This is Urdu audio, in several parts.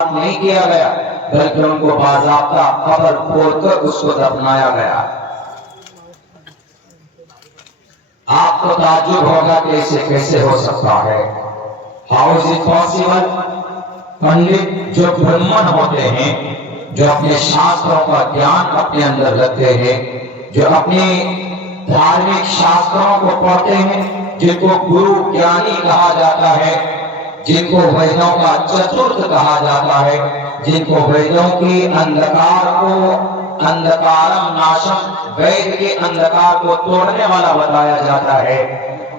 نہیں کیا گیا بلکہ ان کو باضابطہ قبر کھود کر اس کو دفنایا گیا۔ آپ کو تعجب ہوگا کہ اسے کیسے ہو سکتا ہے؟ How is it possible؟ Pandit جو برہمن ہوتے ہیں، جو اپنے شاستروں کا گیان اپنے اندر رکھتے ہیں، جو اپنے دھارمک شاستروں کو پڑھتے ہیں، جن کو گرو گیانی کہا جاتا ہے، جن کو ویدوں کا چترتھ کہا جاتا ہے، جن کو ویدوں کی اندھکار کو اندھکارم ناشم، وید کے اندھکار کو توڑنے والا بتایا جاتا ہے،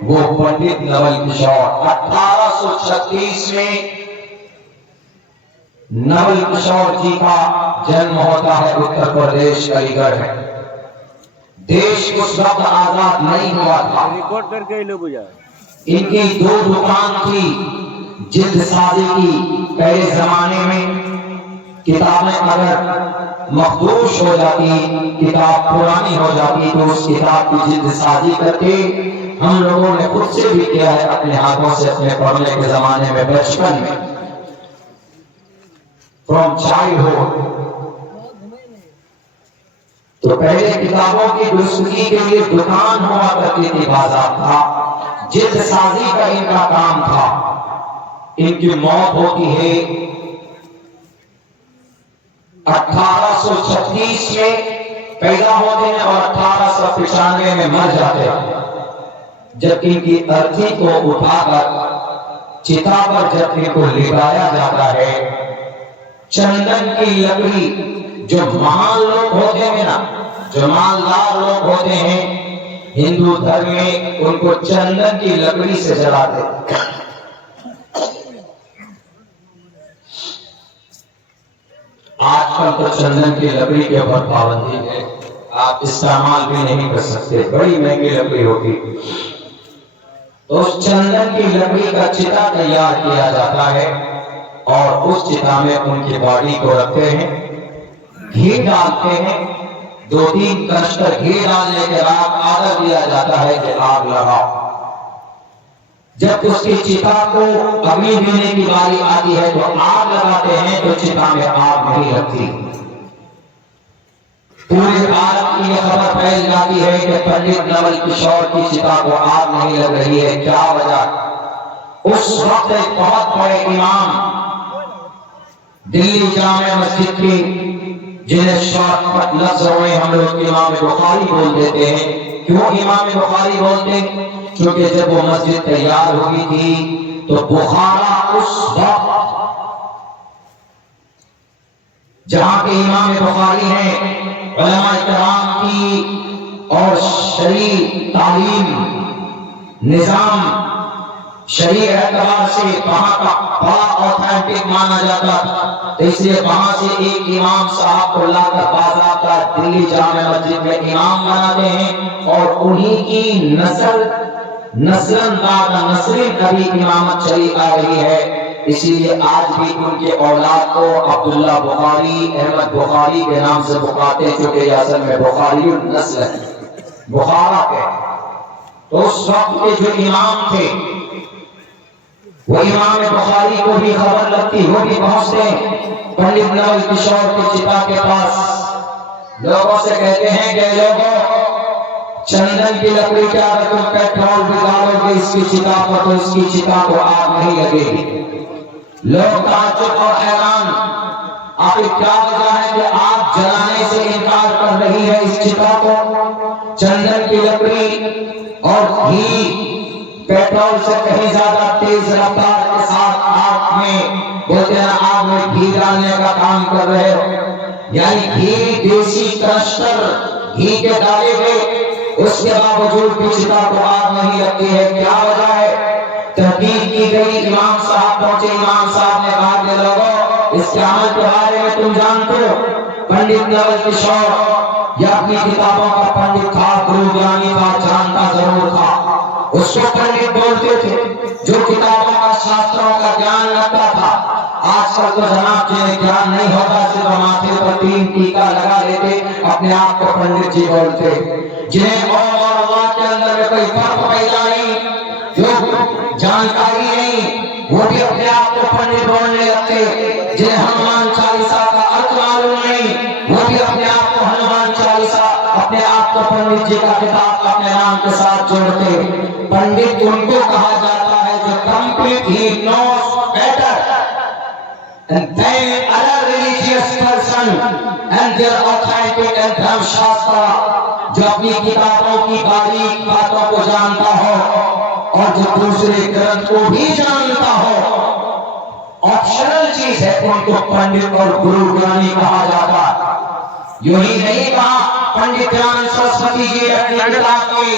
وہ پنڈت نول کشور 1836 میں نول کشور جی کا جنم ہوتا ہے۔ اتر پردیش علی گڑھ ہے۔ دیش اس وقت آزاد نہیں ہوا تھا۔ ان کی 2 دکان تھی جلد سازی کی۔ پہلے زمانے میں کتابیں اگر مخدوش ہو جاتی، کتاب پرانی ہو جاتی، تو اس کتاب کی جلد سازی کر کے ہم لوگوں نے خود سے بھی کیا ہے، اپنے ہاتھوں سے، اپنے پڑھنے کے زمانے میں، بچپن میں، فرام چائلڈہڈ۔ تو پہلے کتابوں کی درستگی کے لیے دکان ہوا کرتی تھی، بازار تھا، جلد سازی کا ان کا کام تھا۔ ان کی موت ہوتی ہے 1836 میں پیدا ہوتے ہیں اور 1895 میں مر جاتے ہیں۔ جب ان کی ارتھی کو اٹھا کر چتا پر جب ان کو لٹایا جاتا ہے، چندن کی لکڑی، جو مہان لوگ ہوتے ہیں نا، جو مالدار لوگ ہوتے ہیں ہندو دھرم میں، ان کو چندن کی لکڑی سے جلاتے ہیں۔ آج کل تو چندن کی لکڑی کے اوپر پابندی ہے، آپ استعمال بھی نہیں کر سکتے، بڑی مہنگی لکڑی ہوتی۔ تو اس چندن کی لکڑی کا چتا تیار کیا جاتا ہے اور اس چتا میں ان کی باڈی کو رکھتے ہیں، گھی ڈالتے ہیں، 2-3 کنشتر گھی ڈالنے کے بعد آرڈر دیا جاتا ہے کہ آگ لگاؤ۔ جب اس کی چتا کو اگنی دینے کی باری آتی ہے تو آگ لگاتے ہیں، تو چتا میں آگ نہیں لگتی۔ پورے عالم کی یہ خبر پھیل جاتی ہے کہ پنڈت نول کشور کی چتا کو آگ نہیں لگ رہی ہے، کیا وجہ؟ اس وقت ایک بہت بڑے امام دلی جامع مسجد کی، جنہیں شارٹ کٹ لفظوں میں ہم لوگ امام بخاری بول دیتے ہیں۔ کیوں امام بخاری بولتے ہیں؟ کیونکہ جب وہ مسجد تیار ہوئی تھی تو بخارا اس وقت جہاں کے امام بخاری ہیں، علماء کرام کی اور شرعی تعلیم نظام شرعی اعتبار سے وہاں کا بڑا اوتھینٹک مانا جاتا تھا، اس لیے وہاں سے ایک امام صاحب کو لا کر باضابطہ دلی جامع مسجد میں امام بناتے ہیں، اور انہی کی نسلن بعد نسلن ابھی امامت چلی آ رہی ہے۔ اسی لیے آج بھی ان کے اولاد کو عبداللہ بخاری، احمد بخاری کے نام سے پکارتے ہیں، جو کہ اصل میں بخاری النسل ہے، بخارا کے۔ تو اس وقت کے جو امام تھے، وہ امام بخاری کو بھی خبر لگتی، وہ بھی پہنچتے ہیں پنڈت نول کشور کی چتا کے پاس، لوگوں سے کہتے ہیں کہ لوگوں، چندن کی لکڑی کے اگر تم پیٹرول ڈالو گے اس کی چتا پر تو اس کی چتا کو آگ نہیں لگے گی۔ لوگ تعجب اور حیران، آخر کیا وجہ ہے کہ آگ جلانے سے انکار کر رہی ہے اس چتا کو؟ چندن کی لکڑی اور گھی پیٹرول سے کہیں زیادہ تیز رفتار کے ساتھ آگ میں، بولتے ہیں آگ میں گھی ڈالنے کا کام کر رہے ہو، یعنی گھی دیسی کنشتر گھی کے ڈالے گئے، اس کے باوجود بھی چتا کو آگ نہیں لگتی ہے، کیا وجہ ہے؟ تحقیق کی گئی، امام صاحب پہنچے، امام صاحب نے کہا کہ لوگوں، اس کے عمل کے بارے میں تم جانتے ہو؟ پنڈت نول کشور یا اپنی کتابوں کا پنڈت تھا، گرو گیانی تھا، جانتا ضرور تھا، اس کو پنڈت بولتے تھے، جو کتابوں کا شاستروں کا گیان رکھتا تھا۔ آج کل تو جناب جنہیں گیان نہیں ہوتا، صرف ماتھے پر 3 ٹیکا لگا لیتے، اپنے آپ کو پنڈت جی بولتے، جنہیں اور اللہ کے اندر میں کوئی فرق پیدا نہیں، جو جانکاری نہیں، وہ بھی اپنے آپ کو پنڈت بولنے لگتے۔ جنہیں ہنومان چالیسا کا ارتھ معلوم نہیں، وہ بھی اپنے آپ کو ہنومان چالیسا، اپنے آپ کو پنڈت جی کا کتاب اپنے نام کے ساتھ جوڑتے۔ پنڈت ان کو کہا جاتا ہے جو completely knows better than other religious person and their authentic and dharma shastra، جو اپنی کتابوں کی باریک باتوں کو جانتا ہو اور جو دوسرے گرنتھ کو بھی جانتا ہو۔ آپشنل چیز ہے، ان کو پنڈت اور گرو گیانی کہا جاتا ہے۔ یوں ہی نہیں کہا پنڈت دیوانند سرسوتی جی اپنی کتاب میں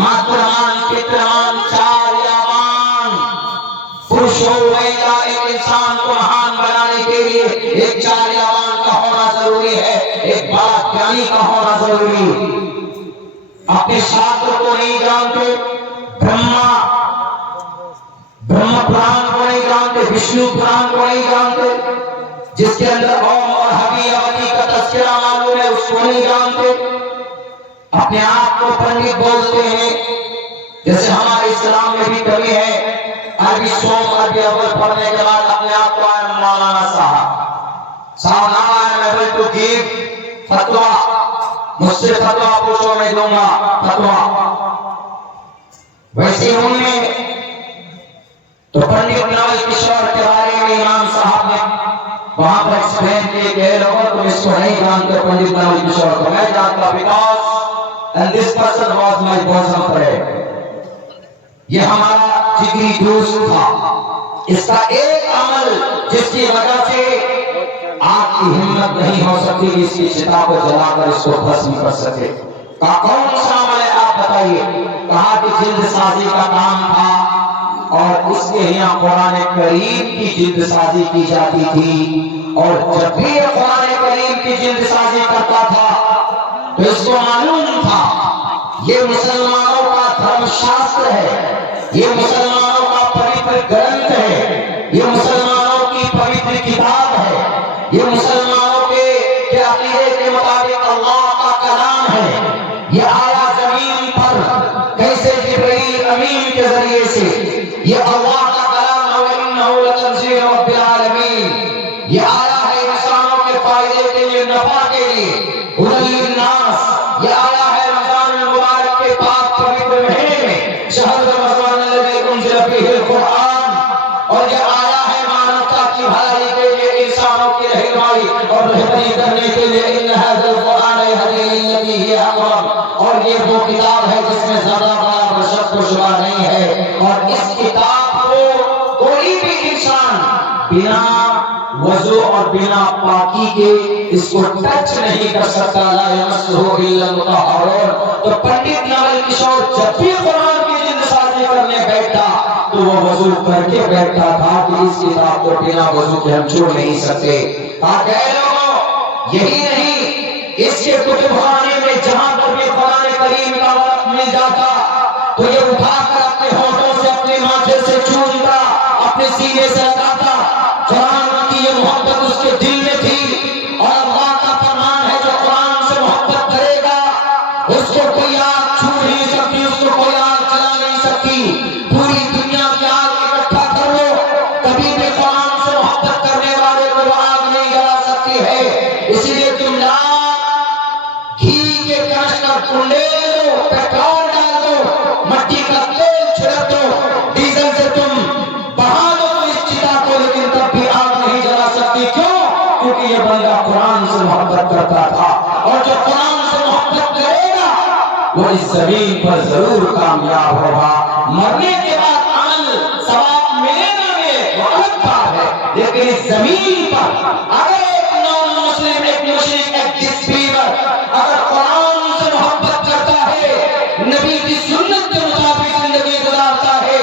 ماترمان پترمان چاریاوان پروشو ویدا، ایک انسان کو مہان بنانے کے لیے ایک چاریاوان کا ہونا ضروری ہے، ایک بڑا گیانی کا ہونا ضروری ہے۔ اپنے شاستر کو نہیں جانتے، برہما پران کو نہیں جانتے، وشنو پران کو نہیں جانتے، جس کے اندر اوم اور حبیبی کا تذکرہ معلوم ہے اس کو نہیں جانتے، اپنے آپ کو پنڈت بولتے ہیں۔ جیسے ہمارے اسلام میں بھی کمی ہے، عربی سوم عربی اول پڑھنے کے بعد اپنے آپ کو آئے مولانا صاحب نام آئے میں بل ٹو گیو فتوہ، مجھ سے فتوہ پوچھو میں دوں گا فتوہ۔ ویسے ان میں تو پنڈت نول کشور کے بارے میں امام صاحب نے وہاں پر ایکسپلین کیے کہ لوگوں تم اس کو نہیں جانتے پنڈت نول کشور کو، میں جانتا because and this person was my bosom friend، یہ ہمارا جگری دوست تھا۔ اس کا ایک عمل جس کی وجہ سے آپ کی ہمت نہیں ہو سکتی اس کی چتا کو جلا کر اس کو بھسم کر سکے، کہا کون سا عمل ہے آپ بتائیے؟ کہا کہ جلد سازی کا کام تھا اور اس کے یہاں قرآن کریم کی جلد سازی کی جاتی تھی، اور جب بھی قرآن کریم کی جلد سازی کرتا تھا تو اس کو معلوم تھا یہ مسلمانوں کا دھرم شاستر ہے، یہ مسلمانوں کا پوتر گرنتھ ہے، یہ مسلمانوں کی پوتر کتاب ہے، یہ مسلمانوں کے عقیدے کے مطابق اللہ کا کلام ہے۔ یہ آیا زمین پر کیسے؟ جبرائیل امین کے ذریعے سے۔ یہ اللہ کا کلام ہے، وَإِنَّهُ لَتَنزِيلُ رَبِّ الْعَالَمِينَ۔ یہ آیا ہے انسانوں کے فائدے کے لیے، نفع کے لیے، هُدًى لِلنَّاسِ۔ یہ آیا ہے رمضان المبارک کے پاک پوتر مہینے میں، شہر رمضان الذی انزل فیہ القرآن، اور یہ آیا ہے مانوتا کی بھلائی کے لیے، انسانوں کی رہنمائی اور رہبری کرنے کے لیے۔ إِنَّ هَذَا الْقُرْآنَ يَهْدِي لِلَّتِي هِیَ أَقْوَمُ، اور یہ وہ کتاب ہے جس میں زیادہ بڑا شک و شبہ نہیں ہے، اور اس کتاب کو کوئی بھی انسان بنا وضو اور بنا پاکی کے اس کو ٹچ نہیں کر سکتا۔ لا یمسہ الا المطہرون۔ تو پنڈت نول کشور جب بھی قرآن کی جلد سازی کرنے بیٹھا تو وہ وضو کر کے بیٹھتا تھا کہ اس کتاب کو بنا وضو کے ہم چھوڑ نہیں سکتے۔ کہا لوگوں یہی نہیں، اس کے کتب خانے میں جہاں پر بھی قرآن کریم کا ورق مل جاتا تو یہ اٹھا کر اپنے ہونٹوں سے اپنے ماتھے سے چومتا، اپنے سینے سے لگاتا۔ قرآن کی یہ محبت اس کے دل میں تھی، اور اللہ کا فرمان ہے جو قرآن سے محبت کرے گا اس کو کوئی آگ چھو نہیں سکتی، اس کو کوئی آگ چلا نہیں سکتی۔ پوری دنیا کی آگ اکٹھا کر لو، کبھی بھی قرآن سے محبت کرنے والے کو وہ آگ نہیں جلا سکتی ہے۔ اسی لیے تم گھی کے کنشنر کنڈے دو، پیٹرول ڈال دو، مٹی کا تیل چھڑک دو، ڈیزل سے تم بہا دو اس چتا کو، لیکن تب بھی آگ نہیں جلا سکتی۔ کیوں؟ کیونکہ یہ بندہ قرآن سے محبت کرتا تھا، اور جو قرآن سے محبت کرے گا وہ اس زمین پر ضرور کامیاب ہوگا۔ مرنے کے بعد عمل ثواب ملے نہ ملے وہ الگ بات ہے، لیکن اس زمین پر اگر ایک نان مسلم، ایک مشرک، ایک ڈسبیلیور اگر قرآن سے محبت کرتا ہے، نبی کی سنت کے مطابق زندگی گزارتا ہے،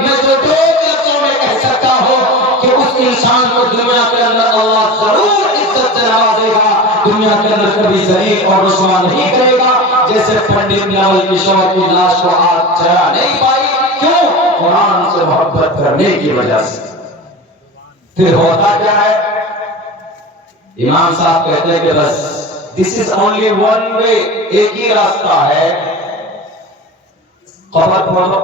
میں تو دو لفظوں میں کہہ سکتا ہوں کہ اس انسان کو دنیا کے اندر اللہ ضرور عزت سے نوازے گا، دنیا کے اندر کبھی ذلیل اور رسوا نہیں کرے گا۔ جیسے پنڈت نول کشور کی لاش کو آگ جلا نہیں پائی، کیوں؟ قرآن سے محبت کرنے کی وجہ سے۔ پھر ہوتا کیا ہے؟ امام صاحب کہتے ہیں کہ بس this is only one way، ایک ہی راستہ ہے، قبر پڑھو،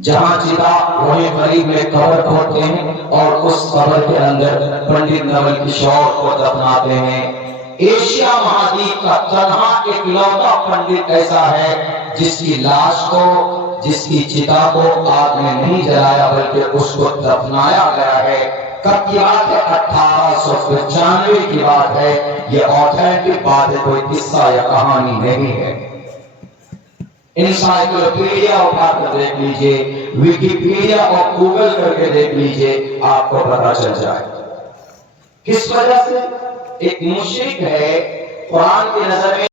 جہاں چتا وہیں قریب میں قبر کھودتے ہیں اور اس قبر کے اندر پنڈت نول کشور کو دفناتے ہیں۔ ایشیا مہادیپ کا تنہا اکلوتا پنڈت ایسا ہے جس کی لاش کو، جس کی چتا کو آگ میں نہیں جلایا بلکہ اس کو دفنایا گیا ہے۔ کب کی بات ہے؟ 1895 کی بات ہے۔ یہ آتھینٹک بات ہے، کوئی قصہ یا کہانی نہیں ہے۔ انسائکلوپیڈیا اٹھا کر دیکھ لیجئے، ویکیپیڈیا اور گوگل کر کے دیکھ لیجئے، آپ کو پتہ چل جائے۔ کس وجہ سے؟ ایک مشرک ہے، قرآن کی نظر میں